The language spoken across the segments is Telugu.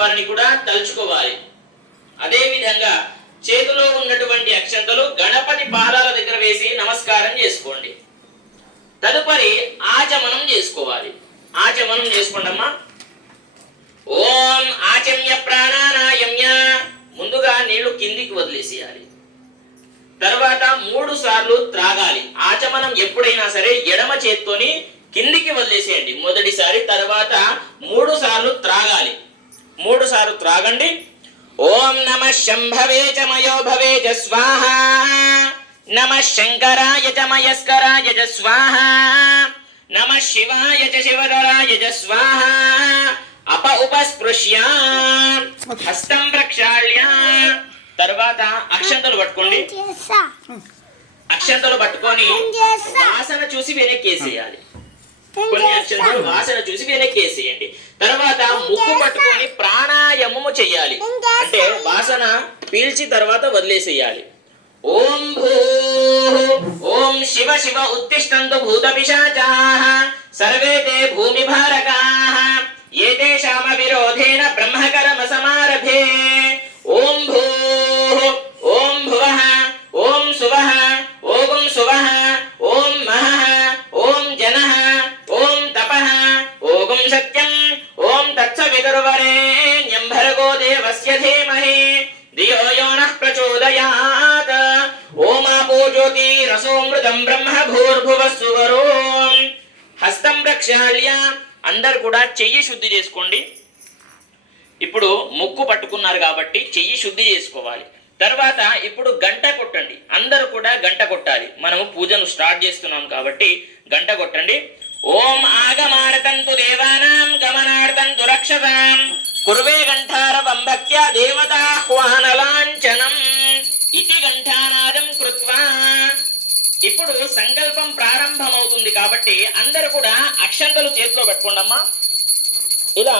వారిని కూడా తలుచుకోవాలి. అదే విధంగా చేతిలో ఉన్నటువంటి అక్షంతలు గణపతి పాదాల దగ్గర వేసి నమస్కారం చేసుకోండి. తదుపరి ఆచమనం చేసుకోవాలి. ఆచమనం చేసుకోండమ్మా. ఓం ఆచమ్య ప్రాణానాయమ్య. ముందుగా నీళ్లు కిందికి వదిలేసేయాలి. తర్వాత 3 సార్లు త్రాగాలి. ఆచమనం ఎప్పుడైనా సరే ఎడమ చేత్తోని కిందికి వదిలేసేయండి మొదటిసారి. తర్వాత 3 సార్లు త్రాగాలి. 3 సార్లు త్రాగండి. ఓం నమః శంభవే చ మయో భవే చ స్వాహా. నమః శంకరాయ చ మయస్కరాయ చ స్వాహా. నమః శివాయ చ శివధరాయ చ స్వాహా. అప ఉపస్పృశ్య హస్తం ప్రక్షాళ్య. తర్వాత అక్షంతలు పట్టుకోండి. అక్షంతలు పట్టుకొని వాసన చూసి వెనక్కేసేయాలి. కొన్ని అక్షంతలు వాసన చూసి వెనక్కేసేయండి. తర్వాత ముక్కు పట్టుకొని ప్రాణాయామము చెయ్యాలి. అంటే వాసన పీల్చి తర్వాత వదిలేసేయాలి. ఓం భూ ఓం శివ శివ ఉత్తిష్టంతు భూత పిశాచాః సర్వే తే భూమి భారకాః ఏతేషామ విరోధేన బ్రహ్మకరమ సమారభే. ఓం భూ ఓం భువః ఓం సువః ఓం సువః ఓం మహః ఓం జనః ఓం తపః ఓం సత్యం ఓం తత్సవితుర్వరేణ్యం భర్గో దేవస్య ధీమహి ధియో యో నః ప్రచోదయాత్. ఓమాపో జ్యోతిరసోమృతం బ్రహ్మ భూర్భువస్సువరోం. హస్తం ప్రక్షాళ్య. అందరు కూడా చెయ్యి శుద్ధి చేసుకోండి. ఇప్పుడు ముక్కు పట్టుకున్నారు కాబట్టి చెయ్యి శుద్ధి చేసుకోవాలి. తర్వాత ఇప్పుడు గంట కొట్టండి. అందరూ కూడా గంట కొట్టాలి. మనము పూజను స్టార్ట్ చేస్తున్నాం కాబట్టి గంట కొట్టండి. ఓం ఆగమార్తంతు దేవానాం గమనార్తంతు రక్షతాం కుర్వే గంఠారవం భక్త్యా దేవతాహ్వానలాంఛనం ఇతి గంఠానాదం కృత్వా. ఇప్పుడు సంకల్పం ప్రారంభమవుతుంది కాబట్టి అందరూ కూడా అక్షంతలు చేతిలో పెట్టుకోండమ్మా. ఇలా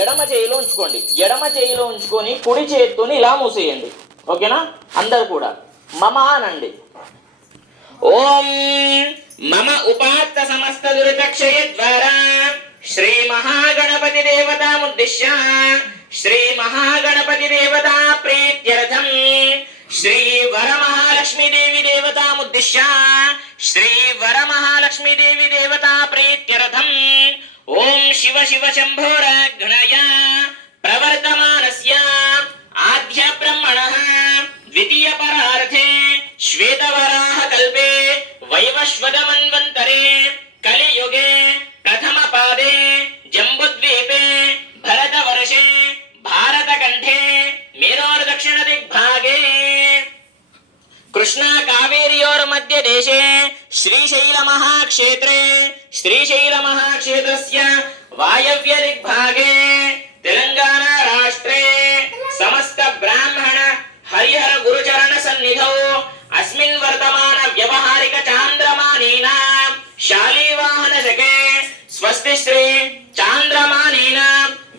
ఎడమ చేయిలో ఉంచుకోండి. ఎడమ చేయిలో ఉంచుకొని కుడి చేతితోని ఇలా మూసేయండి. ఓకేనా? అందరు కూడా మమ అనండి. ఓం మమ ఉపాత్త సమస్త దురితక్షయ ద్వారా శ్రీ మహాగణపతి దేవతాముద్దిశ్య శ్రీ మహాగణపతి దేవతా ప్రీత్యర్థం శ్రీ వరమహాలక్ష్మీ దేవి దేవతాముద్దిశ్య శ్రీ వరమహాలక్ష్మీ దేవి దేవతా ప్రీత్యర్థం ఓం శివ శివ శంభోరఘ్నయ ప్రవర్తమానస్య ఆద్య బ్రహ్మణః ద్వితీయ పరార్థే శ్వేతవరాహ కల్పే వైవస్వత మన్వంతరే కలియుగే ప్రథమ పాదే జంబుద్వీపే భరతవర్షే భారతకంఠే మేరోర్ దక్షిణ దిగ్భాగే కృష్ణా కావేర్యోర్మధ్య దేశే శ్రీశైల మహాక్షేత్రే శ్రీశైల మహాక్షేత్రస్య వాయవ్య దిగ్భాగే తెలంగాణ రాష్ట్రే సమస్త బ్రాహ్మణ హరిహర గురుచరణ సన్నిధౌ అస్మిన్ వర్తమాన వ్యవహారిక చాంద్రమానేన శాలీవాహన శకే స్వస్తి శ్రీ చాంద్రమానేన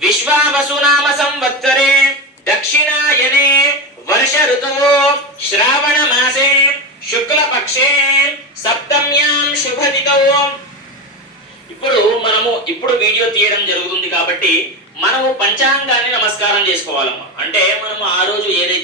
విశ్వావసు నామ సంవత్సరే దక్షిణాయనే వర్ష ఋతువు శ్రావణ మాసే శుక్లపక్షే సప్తమ్యాం శుభతిథౌ. ఇప్పుడు వీడియో తీయడం జరుగుతుంది కాబట్టి మనము పంచాంగాన్ని నమస్కారం చేసుకోవాలమ్మా. అంటే మనము ఆ రోజు ఏదైతే